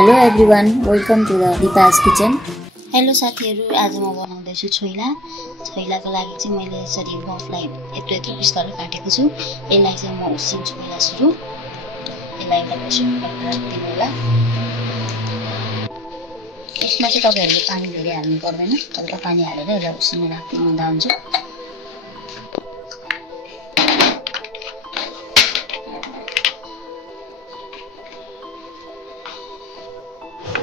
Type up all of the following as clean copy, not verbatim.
Hello everyone, welcome to the Deepa's kitchen. Hello साथीहरू, आज म बनाउँदैछु छोइला। छोइलाको लागि चाहिँ मैले यसरी बफलाई यत्रो यत्रो पिस गरेर काटेको छु। यसलाई चाहिँ म उसिन्छु पहिला सुरु। यसलाई प्रेसर कुकरमा राखिदिनु होला। यसमा चाहिँ तपाईँहरूले पानी धेरै हाल्नु पर्दैन, हल्का पानी हालेर यसलाई उसिन्न राखिदिनु हुँदा हुन्छ।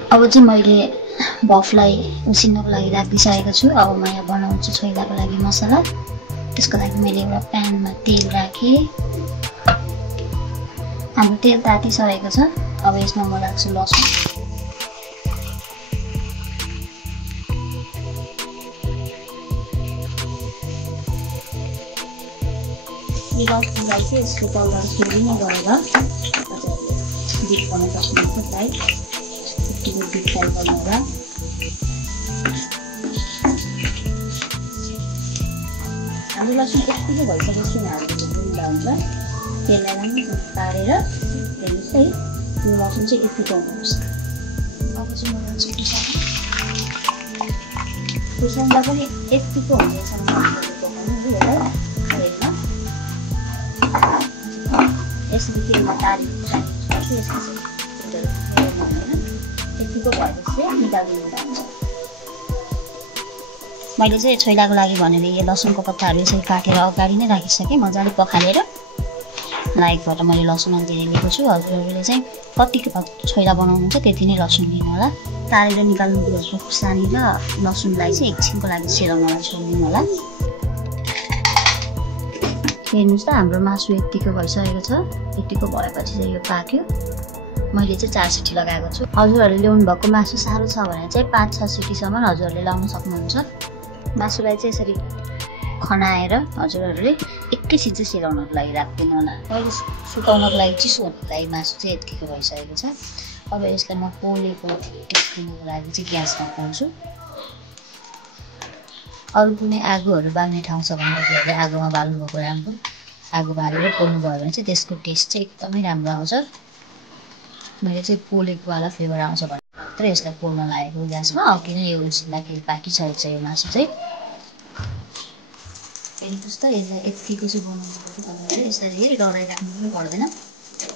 अब चाहिँ मैले बफलाई उसिन्नको लागि राखिसकेको छु। अब म यहाँ बनाउँछु छोइलाको लागि मसला। त्यसको लागि मैले एउटा प्यानमा तेल राखेँ। हाम्रो तेल तातिसकेको छ। अब यसमा म राख्छु लसुन। लसुनलाई चाहिँ यसको कलर फेरि नै गरेर डिप गर्न सक्नुहुन्छ। त्यसलाई डिप फ्राई गर्नु होला। हाम्रो लसुन यत्तिकै भइसकेपछि हाल्नु हुन्छ। त्यसलाई राम्रोसँग पारेर हेर्नुहोस् है, यो लसुन चाहिँ यत्तिको हुनुपर्छ। अब चाहिँ म लान्छु खुर्सानीलाई पनि यत्तिको हुनेछ यसरी तेलमा तारिनुपर्छ। यत्तिको भएपछि निकालिदिनु हुन्छ। मैले चाहिँ छोइलाको लागि भनेर यो लसुनको पत्ताहरू यसरी काटेर अगाडि नै राखिसकेँ। मजाले पखालेर लाइकबाट मैले लसुन धेरै लिएको छु। हजुरहरूले चाहिँ कतिको छोइला बनाउनुहुन्छ त्यति नै लसुन लिनु होला। तारेर निकाल्नु भएको खुर्सानी र लसुनलाई चाहिँ एकछिनको लागि सेलाउनलाई छोडिदिनु होला। हेर्नुहोस् त, हाम्रो मासु यत्तिको भइसकेको छ। यत्तिको भएपछि चाहिँ यो पाक्यो। मैले चाहिँ 4 सिटी लगाएको छु। हजुरहरूले ल्याउनु भएको मासु साह्रो छ भने चाहिँ 5-6 सिटीसम्म हजुरहरूले लाउन सक्नुहुन्छ। मासुलाई चाहिँ यसरी खनाएर हजुरहरूले एकैछिन चाहिँ सेलाउनको लागि राख्दिनु होला। मैले सुकाउनको लागि चिसो हुनुको लागि मासु चाहिँ यत्तिको भइसकेको छ। अब यसलाई म पोलेको टेस्टिङको लागि चाहिँ ग्यासमा पोल्छु। अरू कुनै आगोहरू बाल्ने ठाउँ छ भने तपाईँहरूले आगोमा बाल्नुभएको राम्रो। आगो बालेर पोल्नु भयो भने चाहिँ त्यसको टेस्ट चाहिँ एकदमै राम्रो आउँछ। मैले चाहिँ पोलेकोवाला फ्लेभर आउँछ भने मात्र यसलाई पोल्न लागेको ग्यासमा। अघि नै यो उसिन्दाखेरि पाकिसकेको छ यो मासु चाहिँ। हेर्नुहोस् त, यसलाई यत्तिको चाहिँ बनाउनु पर्छ। यसलाई धेरै डढाइराख्नु पनि पर्दैन।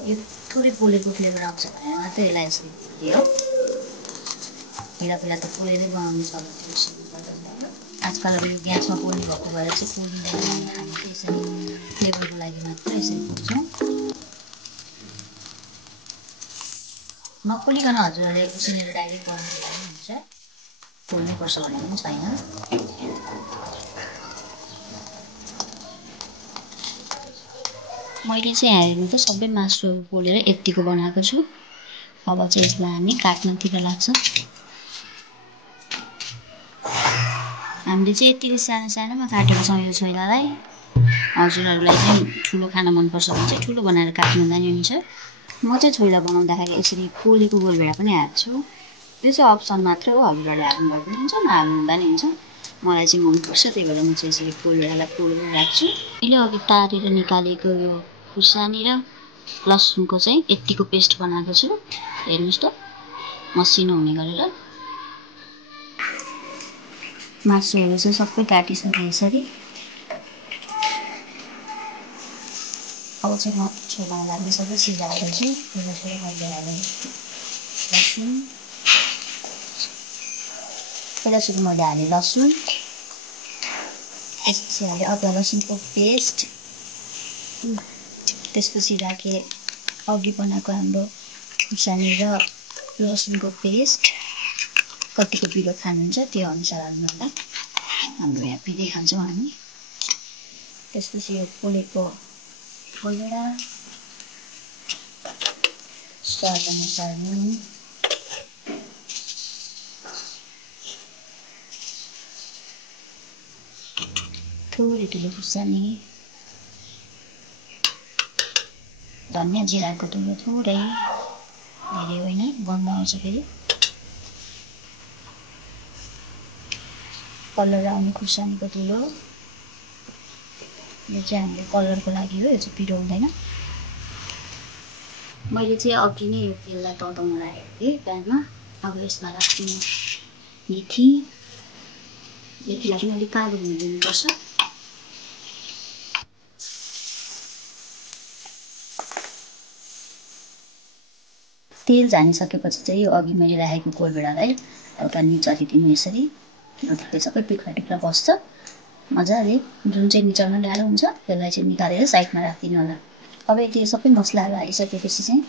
यो थोरै पोलेको फ्लेभर आउँछ भने मात्रै यसलाई यसरी पोल्यो। पहिला त पोलेरै बनाउनु छ भने आजकल अब यो ग्यासमा पोल्नु भएको भएर चाहिँ पोलिँदैन। हामी चाहिँ यसरी फ्लेभरको लागि मात्र यसरी पोल्छौँ। नपोलिकन हजुरहरूले उसिनेर डाइरेक्ट बनाउनु लागि हुन्छ। पोल्नै पर्छ भन्ने पनि छैन। मैले चाहिँ हेर्नु त सबै मासुहरू पोलेर यत्तिको बनाएको छु। अब चाहिँ यसलाई हामी काट्नतिर लाग्छ। हामीले चाहिँ यत्तिको सानो सानोमा काटेको छौँ यो छोइलालाई। हजुरहरूलाई चाहिँ ठुलो खाना मनपर्छ भने चाहिँ ठुलो बनाएर काट्नु हुँदा नि हुन्छ। म चाहिँ छोइला बनाउँदाखेरि यसरी पोलेको गोलभेडा पनि हाल्छु। त्यो चाहिँ अप्सन मात्र हो, हजुरहरूले हाल्नु भएको पनि हुन्छ, नहाल्नु हुँदा नि हुन्छ। मलाई चाहिँ मनपर्छ, त्यही भएर म चाहिँ यसरी गोलभेडालाई पोलेर राख्छु। अहिले अघि तारेर निकालेको यो खुर्सानी र लसुनको चाहिँ यत्तिको पेस्ट बनाएको छु। हेर्नुहोस् त, मसिनो हुने गरेर। मासुहरू चाहिँ सबै काटिसकेँ यसरी। अब चाहिँ म छोइलाको लागि सबै सिझाउँदैछु। त्यसपछि मैले हालेँ लसुन। पहिला सुरु मैले हालेँ लसुन, त्यसपछि हालेँ अदुवा लसुनको पेस्ट, त्यसपछि राखेँ अघि बनाएको हाम्रो खुर्सानी र लसुनको पेस्ट। कतिको पिरो खानुहुन्छ त्यो अनुसार हाल्नु होला। हाम्रो यहाँ पिरै खान्छौँ हामी। त्यसपछि यो पोलेको गोलभेडा, स्वाद अनुसार नुन, थोरै ठुलो खुर्सानी, धनियाँ जिराको धुलो थोरै, धेरै होइन, गन्ध आउँछ फेरि। कलर आउने खुर्सानीको धुलो, यो चाहिँ हामीले कलरको लागि हो, यो चाहिँ पिरो हुँदैन। मैले चाहिँ अघि नै यो तेललाई तताउन राखेको थिएँ प्यानमा। अब यसमा राख्दिनु मेथी। मेथीलाई पनि अलिक कालो हुन दिनुपर्छ। तेल झानिसकेपछि चाहिँ यो अघि मैले राखेको कोरभेडालाई एउटा निचोरिदिनु यसरी। त्यसले सबै पिक्रा बस्छ मजाले। जुन चाहिँ निचोर्न गाह्रो हुन्छ त्यसलाई चाहिँ निकालेर साइडमा राखिदिनु होला। अब यति सबै मसलाहरू हालिसकेपछि चाहिँ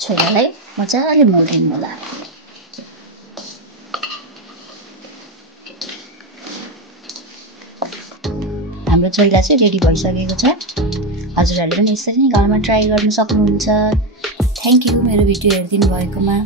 छोइलालाई मजाले मोल्दिनु होला। हाम्रो छोइला चाहिँ रेडी भइसकेको छ। हजुरहरूले पनि यसरी नै घरमा ट्राई गर्न सक्नुहुन्छ। थ्याङ्क यू मेरो भिडियो हेरिदिनु भएकोमा।